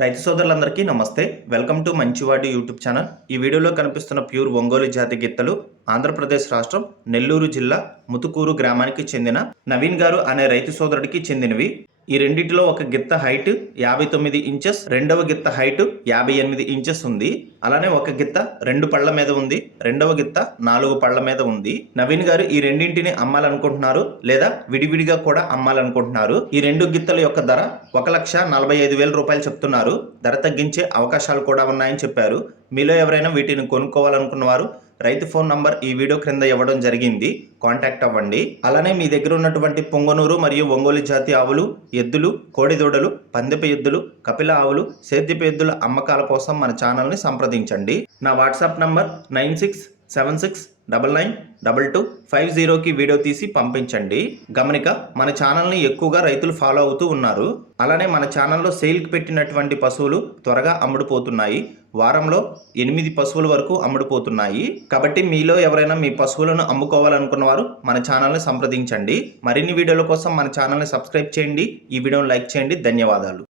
రైతు సోదరులందరికీ నమస్తే. వెల్కమ్ టు మంచివాడి యూట్యూబ్ ఛానల్. ఈ వీడియోలో కనిపిస్తున్న ప్యూర్ ఒంగోలు జాతి గిత్తలు ఆంధ్రప్రదేశ్ రాష్ట్రం నెల్లూరు జిల్లా ముతుకూరు గ్రామానికి చెందిన నవీన్ గారు అనే రైతు సోదరుడికి చెందినవి. ఈ రెండింటిలో ఒక గిత్త హైట్ 59 ఇంచెస్, రెండవ గిత్త హైట్ 58 ఇంచెస్ ఉంది. అలానే ఒక గిత్త 2 పళ్ల మీద ఉంది, రెండవ గిత్త 4 పళ్ల మీద ఉంది. నవీన్ గారు ఈ రెండింటిని అమ్మాలనుకుంటున్నారు లేదా విడివిడిగా కూడా అమ్మాలనుకుంటున్నారు. ఈ రెండు గిత్తల యొక్క ధర 1,45,000 రూపాయలు చెప్తున్నారు. ధర తగ్గించే అవకాశాలు కూడా ఉన్నాయని చెప్పారు. మీలో ఎవరైనా వీటిని కొనుక్కోవాలనుకున్నవారు రైతు ఫోన్ నంబర్ ఈ వీడియో క్రింద ఇవ్వడం జరిగింది, కాంటాక్ట్ అవ్వండి. అలానే మీ దగ్గర ఉన్నటువంటి పొంగనూరు మరియు ఒంగోలు జాతి ఆవులు, ఎద్దులు, కోడిదూడలు, పందెపు ఎద్దులు, కపిల ఆవులు, సేద్యపు ఎద్దుల అమ్మకాల కోసం మన ఛానల్ని సంప్రదించండి. నా వాట్సాప్ నంబర్ 9676992250కి వీడియో తీసి పంపించండి. గమనిక, మన ఛానల్ని ఎక్కువగా రైతులు ఫాలో అవుతూ ఉన్నారు. అలానే మన ఛానల్లో సేల్కి పెట్టినటువంటి పశువులు త్వరగా అమ్ముడుపోతున్నాయి. వారంలో 8 పశువుల వరకు అమ్ముడుపోతున్నాయి. కాబట్టి మీలో ఎవరైనా మీ పశువులను అమ్ముకోవాలనుకున్న వారు మన ఛానల్ని సంప్రదించండి. మరిన్ని వీడియోల కోసం మన ఛానల్ని సబ్స్క్రైబ్ చేయండి. ఈ వీడియోని లైక్ చేయండి. ధన్యవాదాలు.